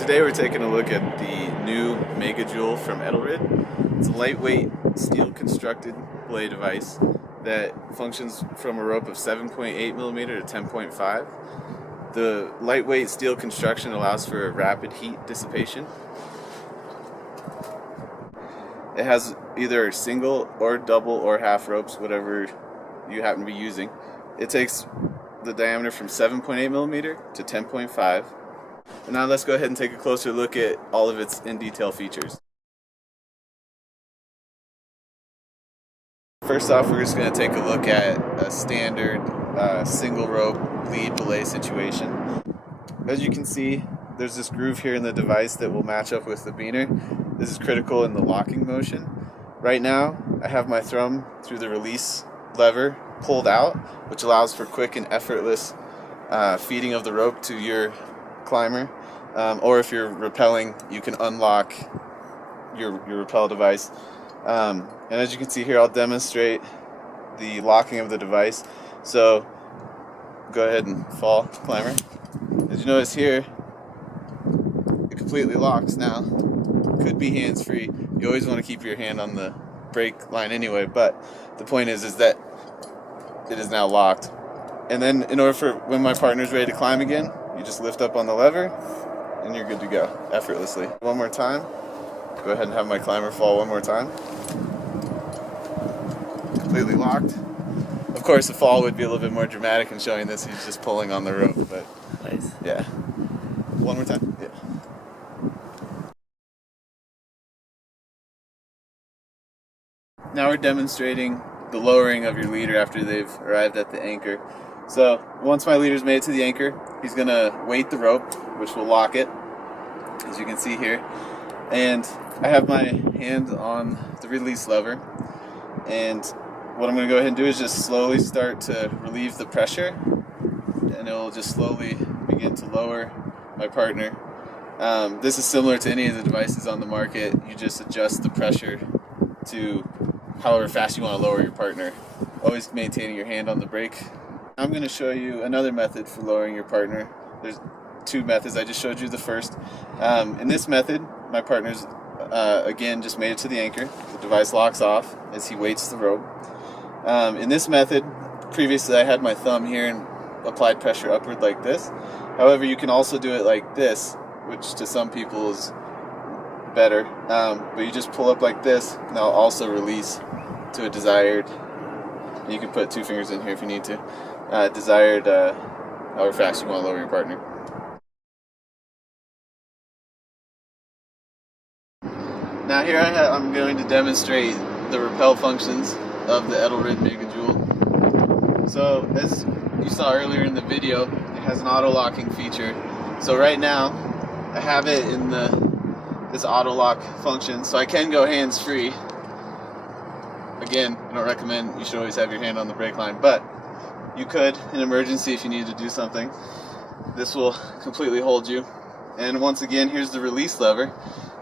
Today we're taking a look at the new Mega Jewel from Edelrid. It's a lightweight steel constructed belay device that functions from a rope of 7.8 millimeter to 10.5. The lightweight steel construction allows for a rapid heat dissipation. It has either single or double or half ropes, whatever you happen to be using. It takes the diameter from 7.8 millimeter to 10.5. And now let's go ahead and take a closer look at all of its in-detail features. First off, we're just going to take a look at a standard single rope lead belay situation. As you can see, there's this groove here in the device that will match up with the beaner. This is critical in the locking motion. Right now, I have my thumb through the release lever pulled out, which allows for quick and effortless feeding of the rope to your climber, or if you're rappelling, you can unlock your rappel device. And as you can see here, I'll demonstrate the locking of the device. So go ahead and fall, climber. As you notice here, it completely locks now. Could be hands-free. You always want to keep your hand on the brake line anyway, but the point is that it is now locked. And then in order for when my partner's ready to climb again, you just lift up on the lever and you're good to go effortlessly. One more time. Go ahead and have my climber fall one more time. Completely locked. Of course, the fall would be a little bit more dramatic in showing this. He's just pulling on the rope, but nice. Yeah. One more time. Yeah. Now we're demonstrating the lowering of your leader after they've arrived at the anchor. So once my leader's made it to the anchor, he's going to weight the rope, which will lock it, as you can see here. And I have my hand on the release lever. And what I'm going to go ahead and do is just slowly start to relieve the pressure. And it will just slowly begin to lower my partner. This is similar to any of the devices on the market. You just adjust the pressure to however fast you want to lower your partner, always maintaining your hand on the brake. I'm going to show you another method for lowering your partner. There's two methods. I just showed you the first. In this method, my partner's again just made it to the anchor. The device locks off as he weights the rope. In this method, previously I had my thumb here and applied pressure upward like this. However, you can also do it like this, which to some people is better. But you just pull up like this, and I'll also release to a desired, you can put two fingers in here if you need to, desired however fast you want to lower your partner. Now here I'm going to demonstrate the rappel functions of the Edelrid Mega Jewel. So as you saw earlier in the video, it has an auto locking feature. So right now I have it in this auto lock function, so I can go hands free. Again, I don't recommend, you should always have your hand on the brake line, but you could in emergency if you need to do something. This will completely hold you. And once again, here's the release lever.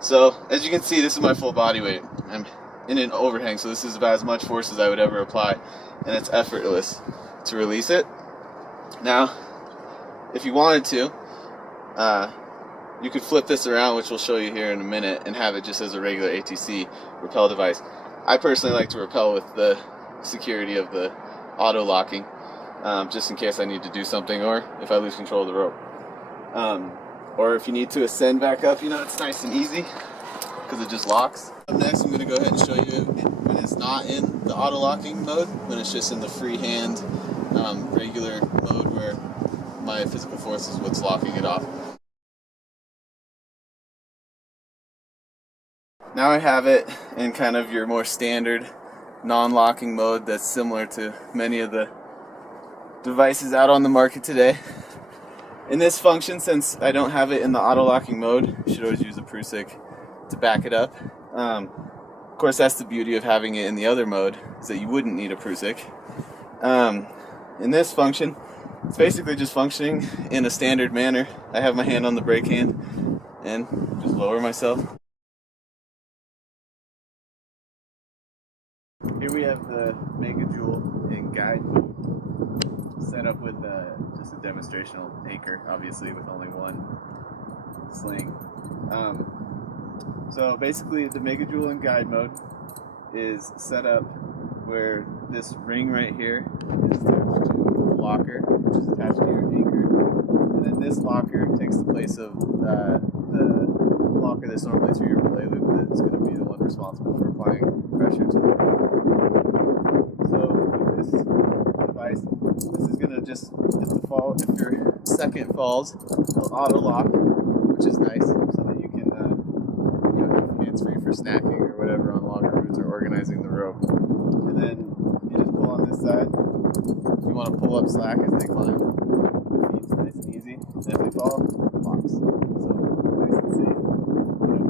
So as you can see, this is my full body weight. I'm in an overhang, so this is about as much force as I would ever apply, and it's effortless to release it. Now, if you wanted to, you could flip this around, which we'll show you here in a minute, and have it just as a regular ATC rappel device. I personally like to rappel with the security of the auto locking, just in case I need to do something, or if I lose control of the rope. Or if you need to ascend back up, it's nice and easy because it just locks. Up next, I'm going to go ahead and show you when it's not in the auto locking mode, when it's just in the free hand, regular mode where my physical force is what's locking it off. Now I have it in kind of your more standard non-locking mode that's similar to many of the devices out on the market today. In this function, since I don't have it in the auto-locking mode, you should always use a Prusik to back it up. Of course, that's the beauty of having it in the other mode, is that you wouldn't need a Prusik. In this function, it's basically just functioning in a standard manner. I have my hand on the brake hand and just lower myself. Here we have the Mega Jewel in guide set up with just a demonstrational anchor, obviously with only one sling. So basically the Mega Jewel in guide mode is set up where this ring right here is attached to a locker, which is attached to your anchor. And then this locker takes the place of the locker that's normally through your belay loop that's going to be the one responsible for applying pressure to the rope. So with this device, this is going to just, if your second falls, it'll auto lock, which is nice, so that you can have hands-free for snacking or whatever on longer routes or organizing the rope. And then you just pull on this side. If you want to pull up slack as they climb, feet's nice and easy. And if they fall, it locks. So nice and safe,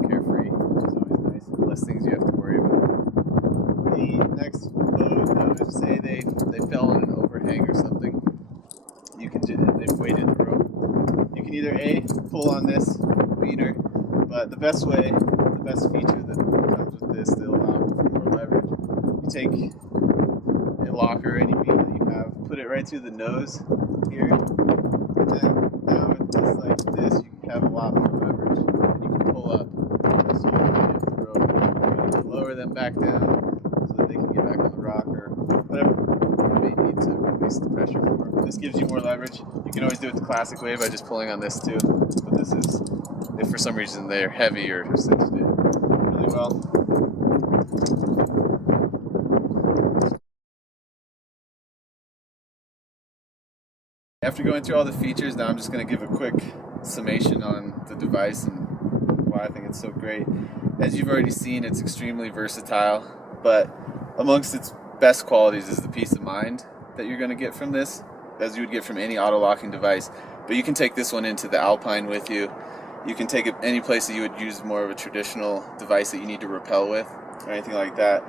carefree, which is always nice. Less things you have to worry about. The next mode, though, if say they fell on an overhang or something, you can they've weighted the rope. You can either A, pull on this beater, but the best feature that comes with this to allow for more leverage, you take a locker, any beat that you have, put it right through the nose here, and then now with this like this, you can have a lot more leverage, and you can pull up so you can hit the rope. You can lower them back down so that they can get back on the rock or whatever you may need to release the pressure for. This gives you more leverage. You can always do it the classic way by just pulling on this too, but this is, if for some reason they're heavy or cinched it really well. After going through all the features, now I'm just going to give a quick summation on the device and why I think it's so great. As you've already seen, it's extremely versatile, but amongst its best qualities is the peace of mind that you're going to get from this, as you would get from any auto-locking device. But you can take this one into the Alpine with you. You can take it any place that you would use more of a traditional device that you need to rappel with or anything like that.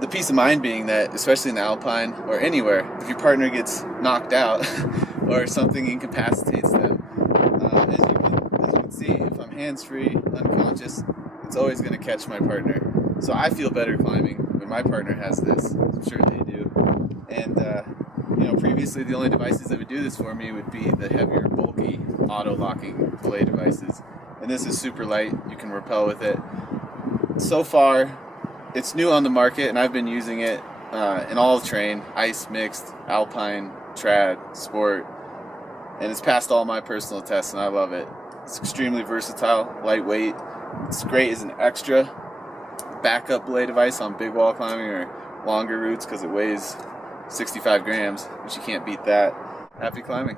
The peace of mind being that, especially in the Alpine or anywhere, if your partner gets knocked out or something incapacitates them, as you can see, if I'm hands-free, unconscious, it's always going to catch my partner. So I feel better climbing when my partner has this. I'm sure they do. And previously the only devices that would do this for me would be the heavier, bulky, auto-locking belay devices. And this is super light. You can rappel with it. So far, it's new on the market, and I've been using it in all terrain: ice, mixed, alpine, trad, sport, and it's passed all my personal tests, and I love it. It's extremely versatile, lightweight. It's great as an extra backup belay device on big wall climbing or longer routes because it weighs 65 grams, but you can't beat that. Happy climbing.